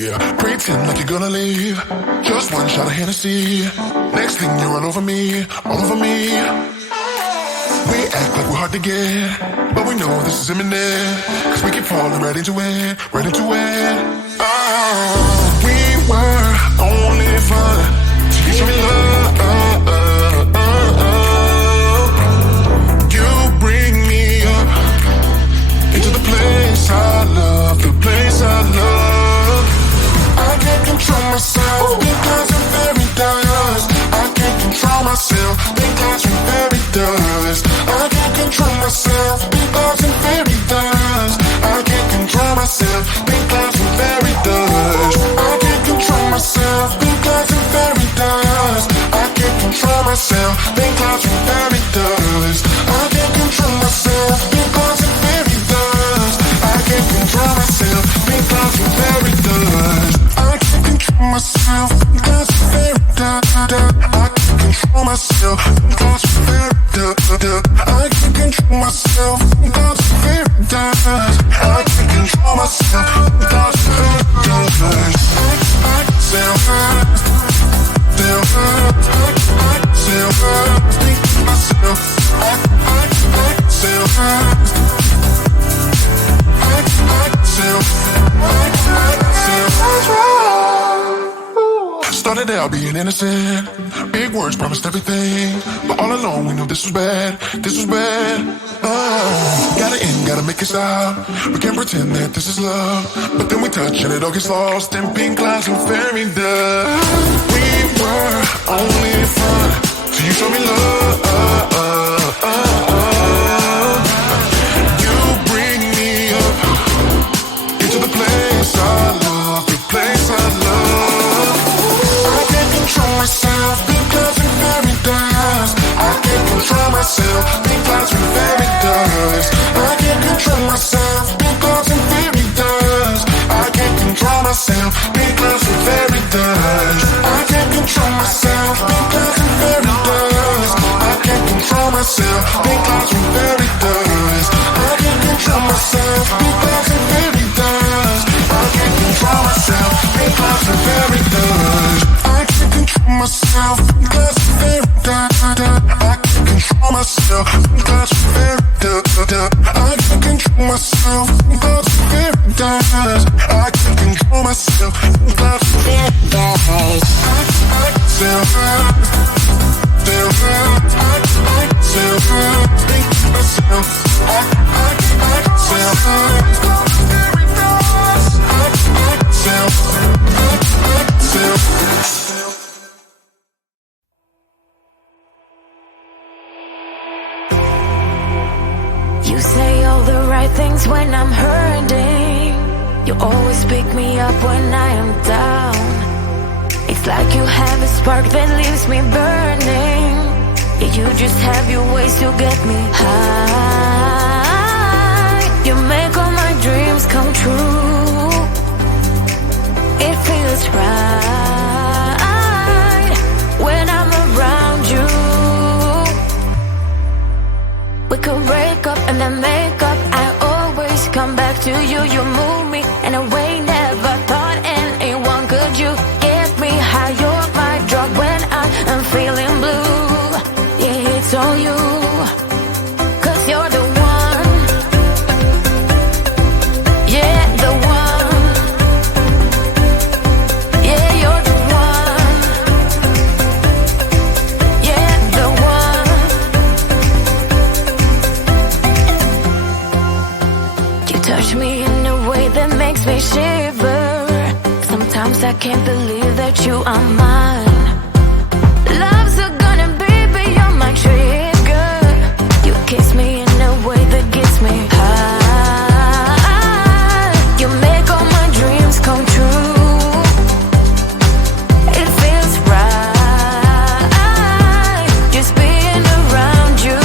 Yeah, pretend like you're gonna leave. Just one shot of Hennessy. Next thing you're all over me, all over me. We act like we're hard to get, but we know this is imminent. Cause we keep falling right into it, right into it. Oh, we were only fun till you show me love. You bring me up into the place I love, the place I love. I can't control myself because I'm very dust. I can't control myself because I'm very dust. I can't control myself because I'm very dust. I can't control myself because I'm very dust. I can't control myself because I'm very dust. I can't control myself because I'm very dust. I can't control myself because I'm very dust. I can't control myself because I'm very dust. I can't control myself because I'm very dust. I can't control myself because I'm very dust. I can't control myself because I'm very dust. I can't control myself because I'm very dust. I self started out being innocent. Big words promised everything, but all along we knew this was bad. This was bad. Gotta end, gotta make it stop. We can't pretend that this is love, but then we touch and it all gets lost in pink clouds and fairy dust. We were only fun till you show me love. You bring me up into the place I love, the place I love. I can't control myself because I'm very dust. I can't control myself because I'm very dust. I can't control myself because I'm very dust. I can't control myself because I'm very dust. I can't control myself because I'm very dust. I can't control myself because I'm very dust. I can't control myself because I'm very dust. I can't control myself because I'm very dust. I can't control myself because I'm very dust. I can't control myself because I'm very dust. I can't control myself because I'm very dust. I can't control myself because I'm very dust. You say all the right things when I'm hurting. You always pick me up when I am down. It's like you have a spark that leaves me burning. Yeah, you just have your ways to get me high. You make all my dreams come true. It feels right when I'm around you. We could break up and then make up. I always come back to you. You move me in a way never thought anyone could. You get me high. You're my drug when I'm feeling blue. Yeah, it's all you, 'cause you're the one. Yeah, the one. Yeah, you're the one. Yeah, the one. You touch me in a way that makes me shiver. Sometimes I can't believe that you are mine. Love's a gun and baby, you're my trigger. You kiss me in a way that gets me high. You make all my dreams come true. It feels right just being around you.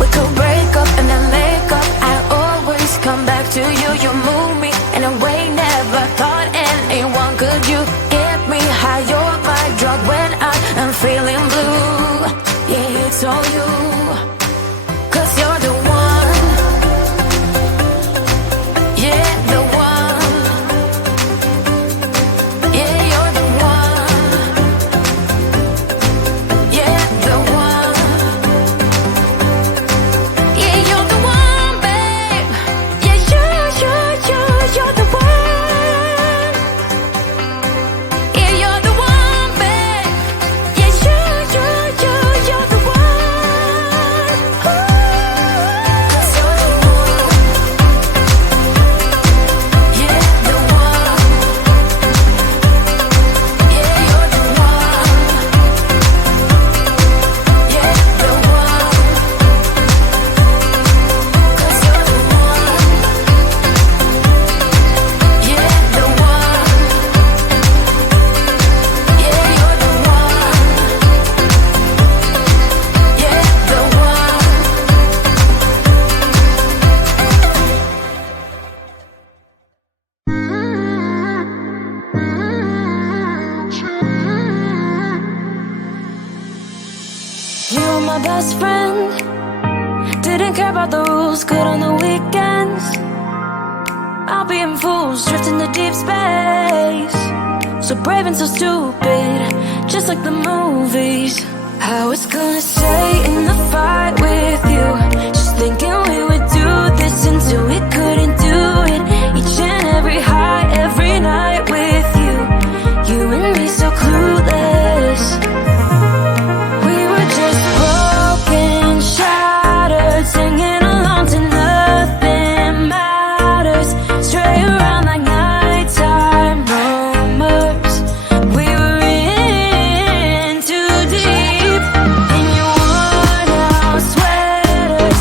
We could break up and then make up. I always come back to you. You move me in a way never thought anyone could. You get me high. my best friend. Didn't care about the rules, good on the weekends. I'll be in fools, drifting to deep space. So brave and so stupid, just like the movies. I was gonna stay in the fight with you, just thinking we would do this until we couldn't do it. Each and every high, every night with you. You and me so clueless. We were just broken, shattered, singing along to nothing matters. Stray around like nighttime rumors. We were in too deep. In your worn out sweaters,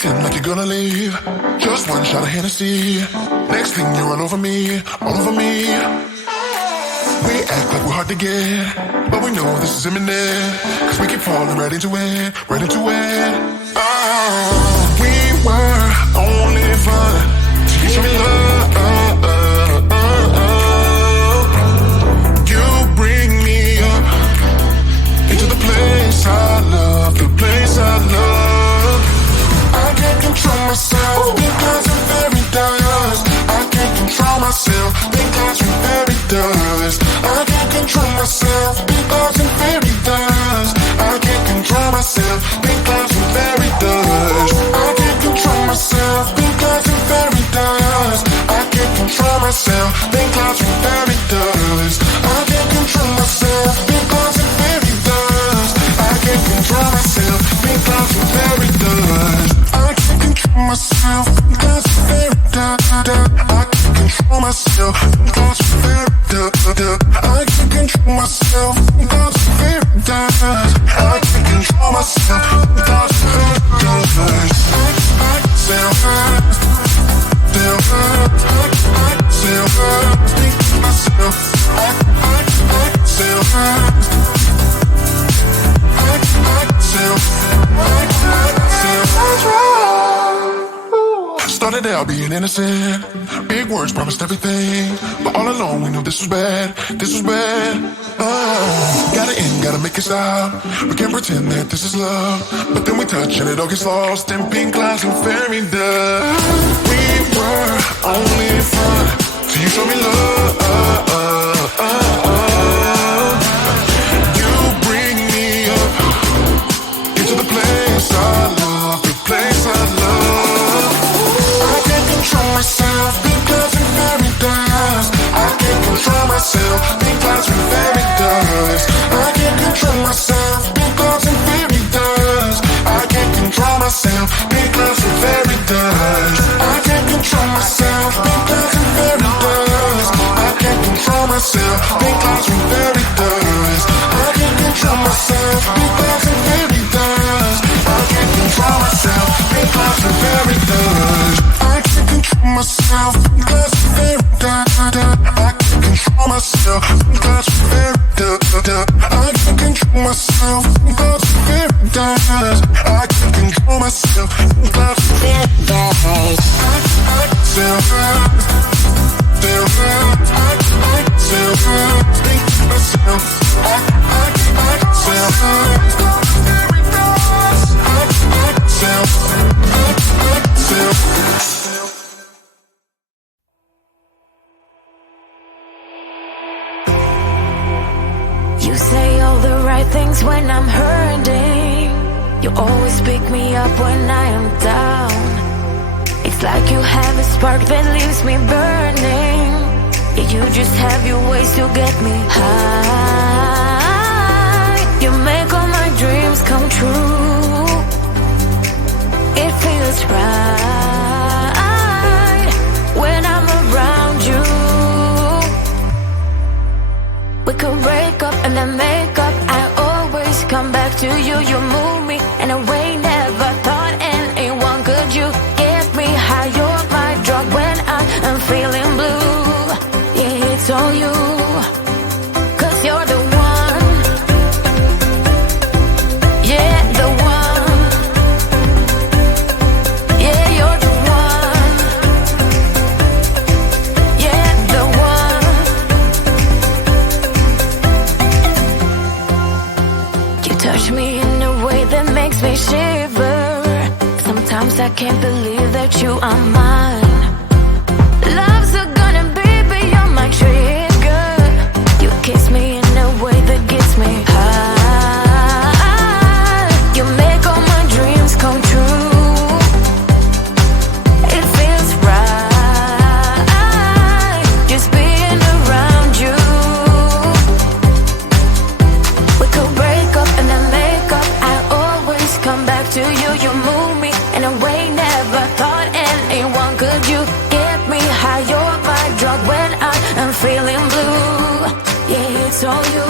pretend like you're gonna leave. Just one shot of Hennessy. Next thing you're all over me, all over me. We act like we're hard to get, but we know this is imminent. Cause we keep falling right into it, right into it. Oh, we were only fun till you show me love. You bring me up into the place I love, the place I love. I can't control myself because I'm very dust. I can't control myself because I'm very dust. I can't control myself because I'm very dust. I can't control myself because I'm very dust. I can't control myself because I'm very dust. I can't control myself because I'm very dust. I can't control myself because I'm very dust. I can't control myself because I'm very dust. I can't control myself because I'm very dust. I can't control myself because I'm very dust. I can't control myself because I'm very dust. I can't control myself because I'm very dust. I self started out being innocent. Big words promised everything, but all along we knew this was bad. This was bad. Oh, gotta end, gotta make it stop. We can't pretend that this is love, but then we touch and it all gets lost in pink clouds and fairy dust. We were only fun till you show me love. You bring me up into the place I love, the place I love. I can't control myself because I'm very dust. I can't control myself because I'm very dust. I can't control myself because I'm very dust. I can't control myself because I'm very dust. I can't control myself because I'm very dust. I can't control myself because I'm very dust. I can't control myself because I'm very dust. I can't control myself because I'm very dust. I can't control myself because I'm very dust. I can't control myself because I'm very dust. I can't control myself because I'm very dust. I can't control myself because I'm very dust. You say all the right things when I'm hurting. You always pick me up when I am down. It's like you have a spark that leaves me burning. Yeah, you just have your ways to get me high. You make all my dreams come true. It feels right when I'm around you. We could break up and then make up. I always come back to you. You move me in a way never thought anyone could. You get me high. You're my drug when I am feeling blue. Yeah, it's all you, 'cause you're the one. Yeah, the one. Yeah, you're the one. Yeah, the one. You touch me in a way that makes me shiver. Sometimes I can't believe that you are mine. Love's gonna be beyond my trigger. You kiss me in a way that gets me high. You make all my dreams come true. It feels right just being around you. We could break up and then make up. I always come back to you. You move me in a way never thought anyone could. You get me high. You're my drug when I am feeling blue. Yeah, it's all you.